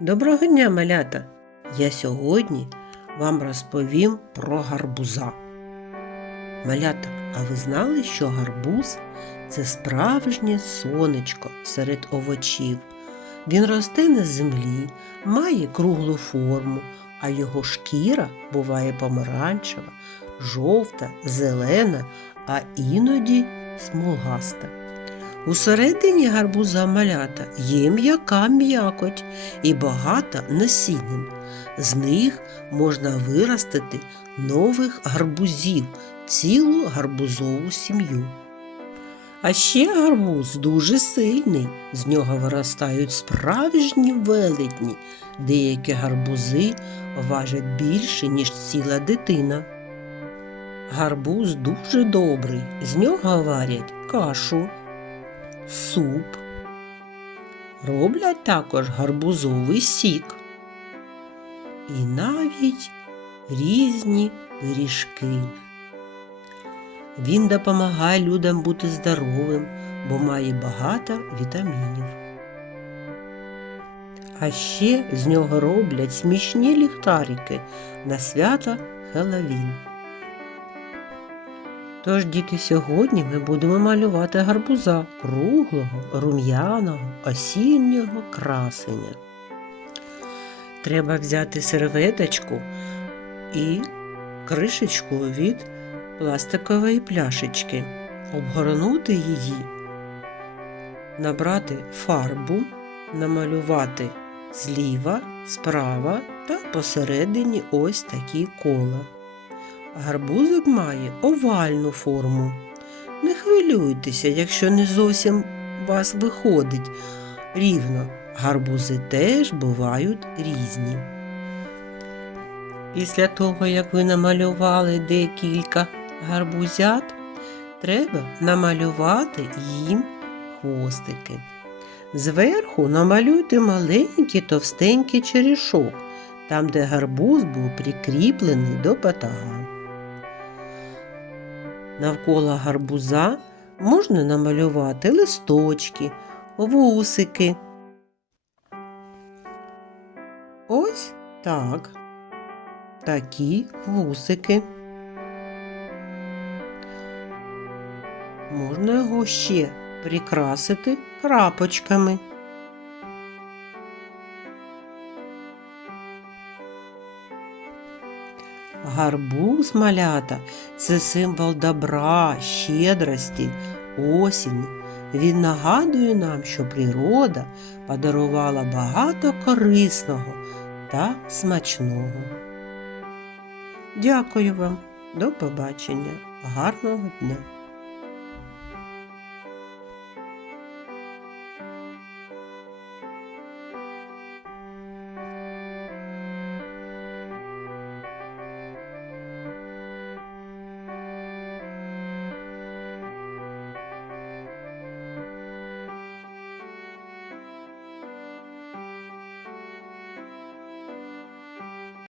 Доброго дня, малята! Я сьогодні вам розповім про гарбуза. Малята, а ви знали, що гарбуз це справжнє сонечко серед овочів. Він росте на землі, має круглу форму, а його шкіра буває помаранчева, жовта, зелена, а іноді смугаста. Усередині гарбуза малята є м'яка м'якоть і багата насінин. З них можна виростити нових гарбузів, цілу гарбузову сім'ю. А ще гарбуз дуже сильний, з нього виростають справжні велетні. Деякі гарбузи важать більше, ніж ціла дитина. Гарбуз дуже добрий, з нього варять кашу, суп. Роблять також гарбузовий сік. І навіть різні пиріжки. Він допомагає людям бути здоровим, бо має багато вітамінів. А ще з нього роблять смішні ліхтарики на свято Хеллоуін. Тож, діти, сьогодні ми будемо малювати гарбуза круглого, рум'яного, осіннього красення. Треба взяти серветочку і кришечку від пластикової пляшечки, обгорнути її, набрати фарбу, намалювати зліва, справа та посередині ось такі кола. Гарбузик має овальну форму. Не хвилюйтеся, якщо не зовсім вас виходить рівно. Гарбузи теж бувають різні. Після того, як ви намалювали декілька гарбузят, треба намалювати їм хвостики. Зверху намалюйте маленький товстенький черешок, там, де гарбуз був прикріплений до батага. Навколо гарбуза можна намалювати листочки, вусики. Ось так. Такі вусики. Можна його ще прикрасити крапочками. Гарбуз малята це символ добра, щедрості, осінь. Він нагадує нам, що природа подарувала багато корисного та смачного. Дякую вам, до побачення, гарного дня!